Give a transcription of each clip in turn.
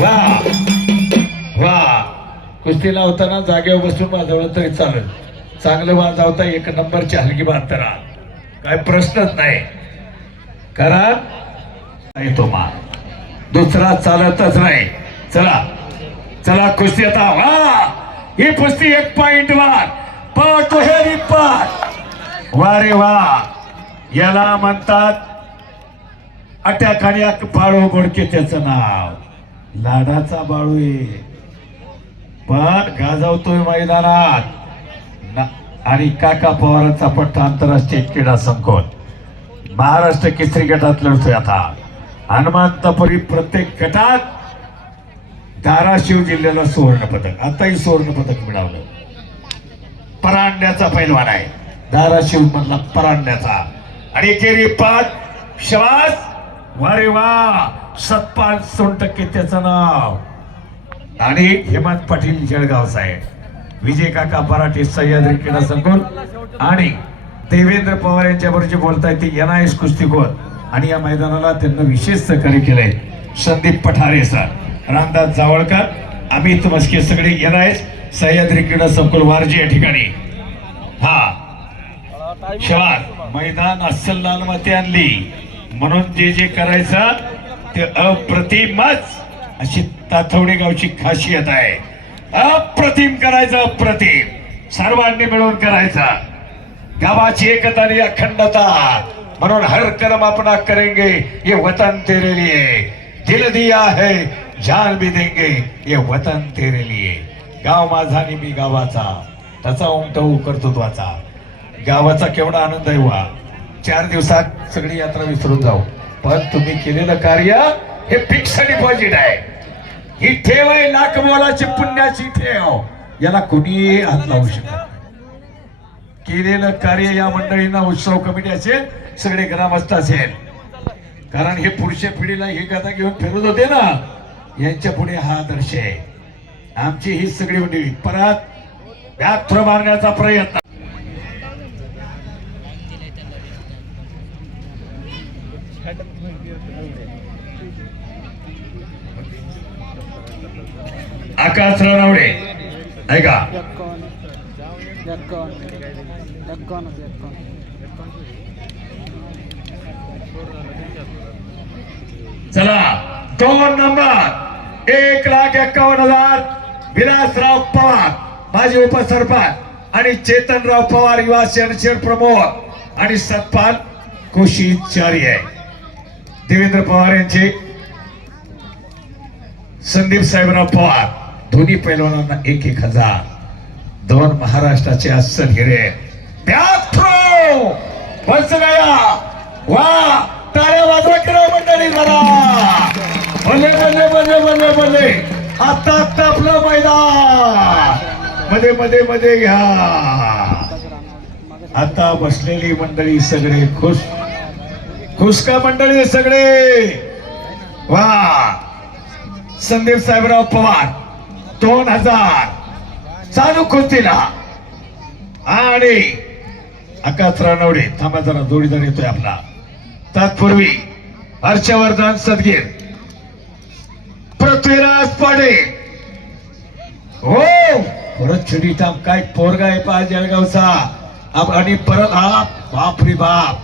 वा वा कुस्ती लावताना जागेवर बसून वाजवलं तरी चालेल. चांगलं वाजवता एक नंबरची हलगी बांधताना काय प्रश्नच नाही. कारण नाही तो मा दुसरा चालतच नाही. चला. चला कुस्ती आता. वा ही कुस्ती एक पॉइंट वार पाठ हेरी पाठ वा रे वा याला म्हणतात अटॅक आणि अक बाळू त्याचं नाव. लाडाचा बाळू आहे. पण गाजवतोय मैदानात. आणि काका पवारांचा पट्टा आंतरराष्ट्रीय क्रीडा संकुल. महाराष्ट्र केसरी गटात लढतोय आता. हनुमंतपुरी प्रत्येक गटात धाराशिव जिल्ह्याला सुवर्ण पदक. आताही सुवर्ण पदक मिळवलं. परांड्याचा पैलवान आहे. धाराशिव मधला परांड्याचा. आणि केरी पाच श्वास वारे वा! सतपाल सोनटक्के त्याचं नाव. आणि हेमंत पाटील जळगाव साहेब. विजय काका पराठे सह्याद्री क्रीडा संकुल आणि देवेंद्र पवार यांच्या बरोबर बोलताय ते एन आय एस कुस्तीकोर आणि या मैदानाला त्यांना विशेष सहकार्य केलंय. संदीप पठारे सर रामदास जावळकर अमित मस्के सगळे एन आय एस सह्याद्री क्रीडा संकुल वारजी या ठिकाणी. हा. शहर मैदान अस्सल लाल मते आणली. म्हणून जे जे करायचं ते अप्रतिमच अशी ताथवडे गावची खासियत आहे. अप्रतिम करायचं अप्रतिम. सर्वांनी मिळून करायचा. गावाची एकता आणि अखंडता. म्हणून हर कर्म आपण करेंगे ये वतन तेरे लिए. दिल दिया है जान भी देंगे ये वतन तेरे लिए. गाव माझा आणि मी गावाचा. त्याचा उमटवू कर्तृत्वाचा. गावाचा केवढा आनंद आहे वा. चार दिवसात सगळी यात्रा विसरून जाऊ. पण तुम्ही केलेलं कार्य हे फिक्स डिपॉझिट आहे. ही ठेव आहे लाख मोलाची पुण्याची ठेव हो. याला कोणीही हात लावू शकत केलेलं कार्य या मंडळींना उत्सव कमिटी असेल सगळे ग्रामस्थ असेल. कारण हे पुढच्या पिढीला ही कथा घेऊन फिरत होते ना यांच्या पुढे हा आदर्श आहे. आमची ही सगळी मंडळी परत व्याप्र मारण्याचा प्रयत्न. आकाश रानवडे. ऐका चला दोन नंबर. एक लाख एक्कावन्न हजार विलासराव पवार माजी उपसरपंच आणि चेतनराव पवार युवा शहर प्रमुख आणि सतपाल कोशीचारी आहे. देवेंद्र पवार यांचे संदीप साहेबराव पवार. दोन्ही पैलवानांना एक एक हजार. दोन महाराष्ट्राचे अस्सल हिरे. त्यात थ्रो बस गया वा! टाळ्या वाजवा करा मंडळी जरा भले भले भले भले भले. आता आता आपलं मैदान. मध्ये मध्ये मध्ये घ्या. आता बसलेली मंडळी सगळे खुश. खुश का मंडळी सगळे? वा! संदीप साहेबराव पवार. दोन हजार. चालू कुस्तीला आणि आकाश रानवडे थांबा जरा जोडीदार येतोय आपला. तत्पूर्वी हर्षवर्धन सदगीर पृथ्वीराज पाडे. हो! परत छडी काय पोरगा आहे पहा जळगावचा. आणि परत हा बाप रे बाप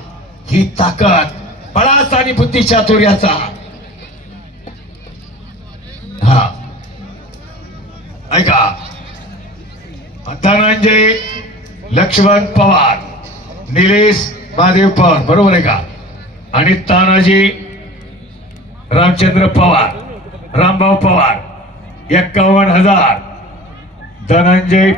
ही ताकद. पळास आणि बुद्धी चातुर्याचा हा ऐका धनंजय लक्ष्मण पवार निलेश महादेव पवार बरोबर आहे का? आणि तानाजी रामचंद्र पवार रामभाऊ पवार एक्कावन्न हजार धनंजय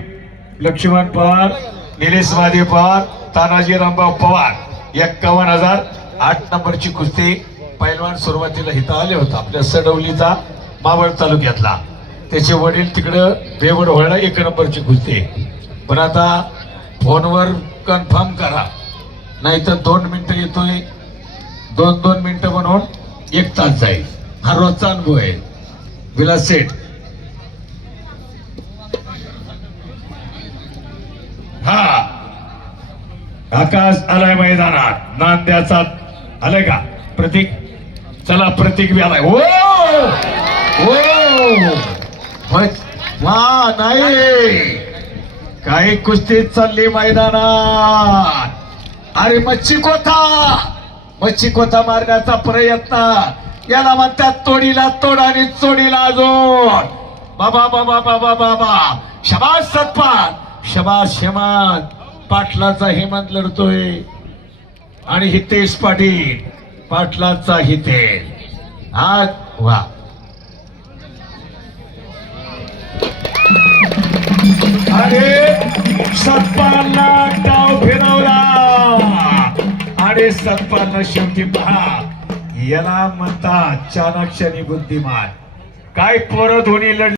लक्ष्मण पवार निलेश महादेव पवार तानाजी रामभाऊ पवार एक्कावन्न हजार आठ नंबरची कुस्ती पैलवान सुरुवातीला इथं आले होता आपल्या सडवलीचा मावळ तालुक्यातला. त्याचे वडील तिकडं बेवड व्हायला एक नंबरची घुसते पण आता फोनवर कन्फर्म करा. नाही तर दोन मिनटं येतोय. दोन दोन मिनटं म्हणून एक तास जाईल. हा रोजचा अनुभव आहे. विलास सेठ. हा. आकाश आलाय मैदानात. नांद्याचा आलाय का? प्रतीक. चला प्रतीक बी आलाय. ओ! ओ! वा नाही. काही कुस्ती चालली मैदानात. अरे मच्छी कोथा मच्छी कोथा मारण्याचा प्रयत्न. याला म्हणतात तोडीला तोड आणि चोडीला जोड. बाबा बाबा बाबा बाबा. शबाज सतपाल. शबाज शमान पाटलाचा हेमंत लढतोय. आणि हितेश पाटील. पाटलाचा हितेश. आज वा. अरे सतपालला डाव फिरवला. आणि सतपालनं शेवटी पहा. याला म्हणतात चाणक्षणी बुद्धिमान. काय परत होणी लढ